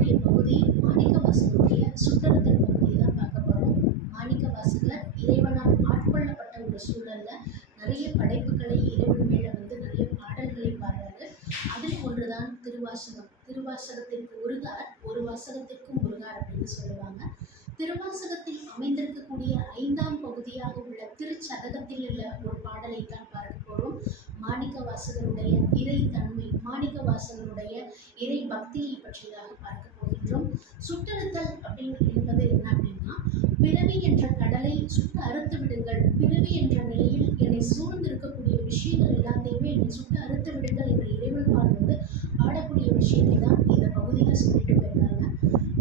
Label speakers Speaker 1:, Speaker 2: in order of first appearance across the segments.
Speaker 1: இருக்கக்கூடிய பகுதி மாணிக்கவாசனுடைய சுட்டறுத்தல் பகுதியை தான் பார்க்க போகிறோம் மாணிக்கவாசகர் இறைவனால் ஆட்கொள்ளப்பட்ட ஒரு சூழலில் நிறைய படைப்புகளை இறைவன் மேலே வந்து நிறைய பாடல்களை பாடுறாரு. அதில் ஒன்றுதான் திருவாசகம். திருவாசகத்திற்கு ஒருகார் ஒரு வாசகத்திற்கும் ஒருகார் அப்படின்னு சொல்லுவாங்க. திருவாசகத்தில் அமைந்திருக்கக்கூடிய ஐந்தாம் பகுதியாக உள்ள திருச்சதகத்தில் உள்ள ஒரு பாடலை தான் பார்க்க போகிறோம் மாணிக்க வாசகருடைய இறை தன்மை மாணிக்க வாசகருடைய இறை பக்தியை பற்றியதாக பார்க்க மற்றும் சுட்டறுத்தல் அப்படின்னு என்பது என்ன அப்படின்னா பிறவி என்ற கடலை சுட்டு அறுத்து விடுங்கள். பிறவி என்ற நிலையில் என்னை சூழ்ந்திருக்கக்கூடிய விஷயங்கள் எல்லாத்தையுமே என்னை சுட்டு அறுத்து விடுங்கள் என்ற இறைவன் பால் வந்து பாடக்கூடிய விஷயத்தை தான் இந்த பகுதியில் சொல்லிட்டு போயிருக்காங்க.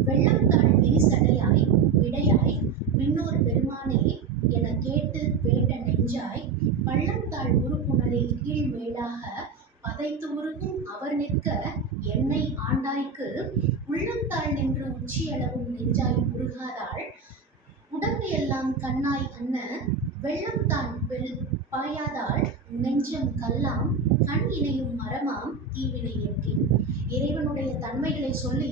Speaker 1: வெள்ளத்தாள் விரிசடையாய் விடையாய் விண்ணோர் பெருமானே என கேட்டு வேண்ட நெஞ்சாய் பள்ளத்தாள் உறுப்புணரில் கீழ் மேலாக பதைத்து முருகும் அவர் நிற்க என்னை ஆண்டாய்க்கு உள்ளந்தாள் நின்று உச்சியளவும் நெஞ்சாய் முருகாதாள். உடம்பு எல்லாம் கண்ணாய் அண்ண வெள்ளம் தான் வெல் பாயாதாள். நெஞ்சம் கல்லாம் கண் இணையும் மரமாம் தீவினை ஏற்கேன் தன்மைகளை சொல்லி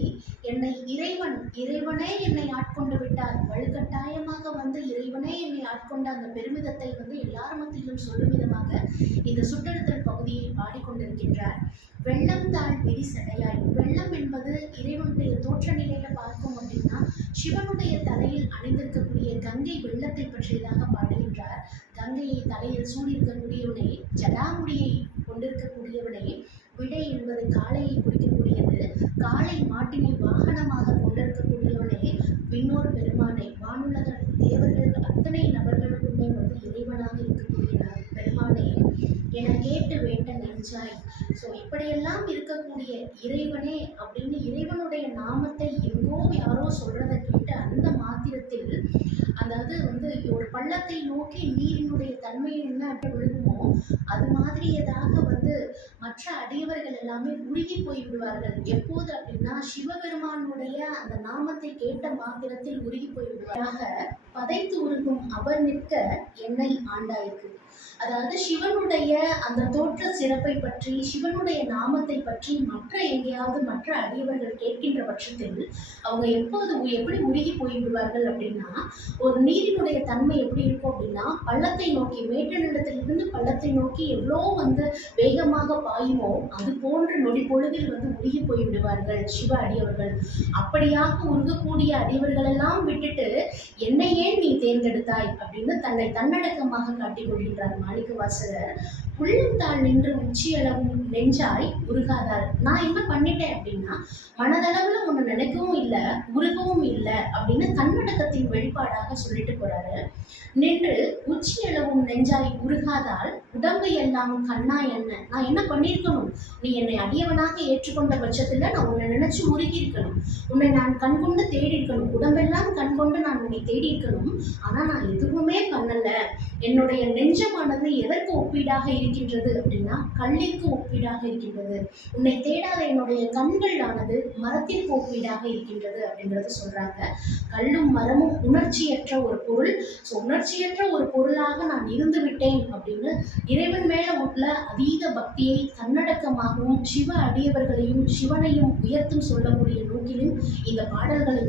Speaker 1: என்னை இறைவன் இறைவனே என்னை ஆட்கொண்டு விட்டார். வலுக்கட்டாயமாக வந்து இறைவனே என்னை ஆட்கொண்ட அந்த பெருமிதத்தை வந்து எல்லார் மத்தியிலும் சொல்லும் விதமாக இந்த சுட்டெடுத்தல் பகுதியை பாடிக்கொண்டிருக்கின்றார். வெள்ளம் தாழ் விதி சடையாய் வெள்ளம் என்பது இறைவனுடைய தோற்ற நிலையில பார்க்கும் அப்படின்னா சிவனுடைய தலையில் அணிந்திருக்கக்கூடிய கங்கை வெள்ளத்தை பற்றியதாக பாடுகின்றார். கங்கையை தலையில் சூடியிருக்கக்கூடியவனை ஜடாமுடியை கொண்டிருக்கக்கூடியவனே விடை என்பது காளையை குறிக்கக்கூடியது காலை மாட்டினை வாகனமாக கொண்டிருக்கக்கூடியவனே விண்ணோர் பெருமானை வானுலக தேவர்களுக்கு அத்தனை நபர்களுக்குமே வந்து இறைவனாக இருக்கக்கூடிய பெருமானை பெருமானே என கேட்டு வேண்ட நெஞ்சாய். ஸோ இப்படியெல்லாம் இருக்கக்கூடிய இறைவனே அப்படின்னு இறைவனுடைய நாமத்தை எங்கோ யாரோ சொல்ற கேட்டு அந்த மாத்திரத்தில் அதாவது ஒரு பள்ளத்தை நோக்கி நீரினுடைய தன்மை என்ன அப்படி விழுகுமோ அது மாதிரியதாக வந்து மற்ற அடியவர்கள் எல்லாமே உருகி போய் விடுவார்கள் எப்போது அப்படின்னா பெருமானுடைய அந்த நாமத்தை கேட்ட மாத்திரத்தில் உருகி போய்விடுவாராக பதைத்து உருகும் அவர் நிற்க என்னை ஆண்டாயிருக்கு. அதாவது சிவனுடைய அந்த தோற்ற சிறப்பை பற்றி சிவனுடைய நாமத்தை பற்றி மற்ற எங்கேயாவது மற்ற அடியவர்கள் கேட்கின்ற பட்சத்தில் அவங்க எப்போது எப்படி உருகி போய்விடுவார்கள் அப்படின்னா ஒரு நீரினுடைய தன்மை எப்படி இருக்கும் அப்படின்னா பள்ளத்தை நோக்கி மேட்டு நிலத்திலிருந்து பள்ளத்தை நோக்கி எவ்வளோ வந்து வேகமாக பாயுமோ அது போன்ற நொடி பொழுதில் வந்து உருகி போய்விடுவார்கள் சிவ அடியவர்கள். அப்படியாக உருகக்கூடிய அடியவர்கள் எல்லாம் விட்டுட்டு என்னை ஏன் நீ தேர்ந்தெடுத்தாய்? அப்படின்னு தன்னை தன்னடக்கமாக காட்டிக் கொள்கின்றார் மாணிக்க வாசகர். உள்ளந்தாள் நின்று உச்சியளவும் நெஞ்சாய் உருகாதார். நான் என்ன பண்ணிட்டேன் அப்படின்னா மனதளவில் ஒன்று நினைக்கவும் இல்லை உருகவும் இல்லை அப்படின்னு தன்னடக்கத்தின் வெளிப்பாடாக சொல்லிட்டு போறாரு. நின்று உச்சியளவும் நெஞ்சாய் உருகாதால் உடம்பு எல்லாம் கண்ணா என்ன? நான் என்ன பண்ணியிருக்கணும்? நீ என்னை அடியவனாக ஏற்றுக்கொண்ட பட்சத்தில் நான் உன்னை நினைச்சு உருகி இருக்கணும் உன்னை நான் கண்கொண்டு தேடி இருக்கணும். உடம்பெல்லாம் கண்கொண்டு நான் உன்னை தேடி இருக்கணும். ஆனால் நான் எதுவுமே பண்ணல. என்னுடைய நெஞ்சமானது எதற்கு ஒப்பீடாக இருக்கின்றது அப்படின்னா கல்லிற்கு ஒப்பீடாக இருக்கின்றது. உன்னை தேடாத என்னுடைய கண்கள் ஆனது மரத்திற்கு ஒப்பீடாக இருக்கின்றது அப்படின்றத சொல்றாங்க. கல்லும் மரமும் உணர்ச்சியற்ற ஒரு பொருள். ஸோ உணர்ச்சியற்ற ஒரு பொருளாக நான் இருந்து விட்டேன் அப்படின்னு இறைவன் மேல உள்ள அதீத பக்தியை தன்னடக்கமாகவும் சிவ அடியவர்களையும் சிவனையும் உயர்த்தும் சொல்லக்கூடிய நோக்கிலும் இந்த பாடல்களை